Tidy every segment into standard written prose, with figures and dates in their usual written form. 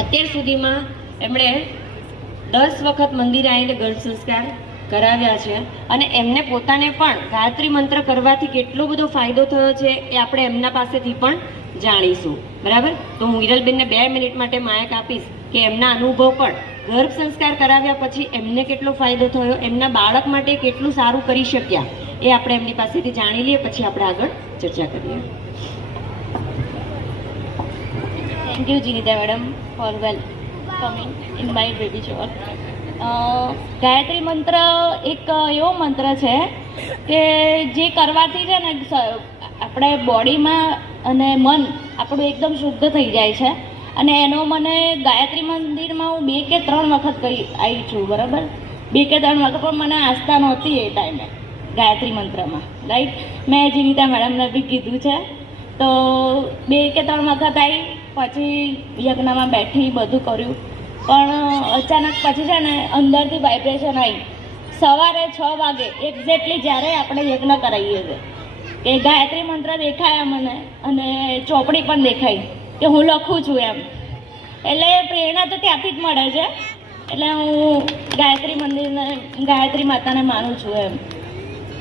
અત્યાર સુધીમાં એમણે 10 વખત મંદિરે આવીને ગર્ભ સંસ્કાર કરાવ્યા છે અને એમને પોતાને પણ ગાયત્રી મંત્ર કરવાથી કેટલો બધો ફાયદો થયો છે એ આપણે એમના પાસેથી પણ જાણીશું. બરાબર? તો હું હિરલબેનને 2 મિનિટ માટે માયક આપીશ કે એમના અનુભવ પણ ગર્ભ સંસ્કાર કરાવ્યા પછી એમને કેટલો ફાયદો થયો, એમના બાળક માટે કેટલું સારું કરી શક્યા, એ આપણે એમની પાસેથી જાણી લઈએ, પછી આપણે આગળ ચર્ચા કરીએ. Thank you, Jinita madam, for welcoming in my baby shower. Gayatri મંત્ર એક એવો મંત્ર છે કે જે કરવાથી છે ને આપણે બોડીમાં અને મન આપણું એકદમ શુદ્ધ થઈ જાય છે. અને એનો મને ગાયત્રી મંદિરમાં હું 2 કે 3 વખત આવી છું. બરાબર? 2 કે 3 વખત પણ મને આસ્થા નહોતી એ ટાઈમે ગાયત્રી મંત્રમાં. રાઈટ? મેં જીનિતા મેડમને બી કીધું છે. તો 2 કે 3 વખત આવી, પછી યજ્ઞમાં બેઠી, બધું કર્યું. પણ અચાનક પછી છે ને અંદરથી વાઇબ્રેશન આવી. સવારે 6 વાગે એક્ઝેક્ટલી જ્યારે આપણે યજ્ઞ કરાવીએ છીએ કે ગાયત્રી મંત્ર દેખાયા મને, અને ચોપડી પણ દેખાઈ કે હું લખું છું એમ. એટલે પ્રેરણા તો ત્યાંથી જ મળે છે. એટલે હું ગાયત્રી મંદિરને, ગાયત્રી માતાને માનું છું એમ.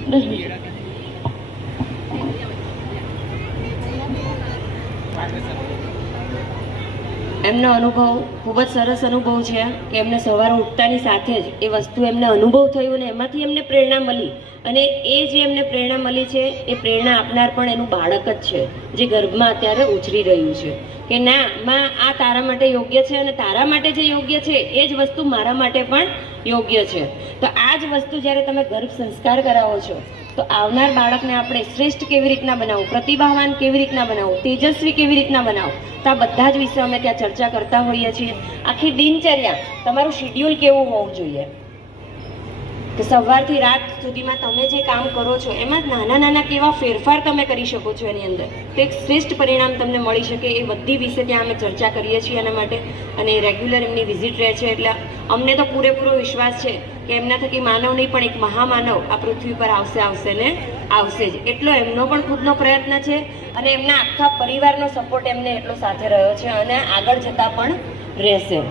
બસ બીજું એમનો અનુભવ ખૂબ જ સરસ અનુભવ છે કે એમને સવારે ઉઠતાની સાથે જ એ વસ્તુ એમને અનુભવ થયો અને એમાંથી એમને પ્રેરણા મળી. અને એ જે એમને પ્રેરણા મળી છે એ પ્રેરણા આપનાર પણ એનું બાળક જ છે, જે ગર્ભમાં અત્યારે ઉછરી રહ્યું છે કે ના માં, આ તારા માટે યોગ્ય છે અને તારા માટે જે યોગ્ય છે એ જ વસ્તુ મારા માટે પણ યોગ્ય છે. તો આ જ વસ્તુ જ્યારે તમે ગર્ભ સંસ્કાર કરાવો છો તો આવનાર બાળકને આપણે શ્રેષ્ઠ કેવી રીતના બનાવવું, પ્રતિભાવાન કેવી રીતના બનાવવું, તેજસ્વી કેવી રીતના બનાવવું, તો આ બધા જ વિષયો અમે ત્યાં ચર્ચા કરતા હોઈએ છીએ. આખી દિનચર્યા, તમારું શિડ્યુલ કેવું હોવું જોઈએ કે સવારથી રાત સુધીમાં તમે જે કામ કરો છો એમાં નાના નાના કેવા ફેરફાર તમે કરી શકો છો એની અંદર, તો એક શ્રેષ્ઠ પરિણામ તમને મળી શકે. એ બધી વિશે ત્યાં અમે ચર્ચા કરીએ છીએ એના માટે. અને રેગ્યુલર એમની વિઝિટ રહે છે, એટલે અમને તો પૂરેપૂરો વિશ્વાસ છે કે એમના થકી માનવ નહીં પણ એક મહામાનવ આ પૃથ્વી પર આવશે ને આવશે જ. એટલો એમનો પણ ખુદનો પ્રયત્ન છે અને એમના આખા પરિવારનો સપોર્ટ એમને એટલો સાથે રહ્યો છે અને આગળ જતાં પણ રહેશે.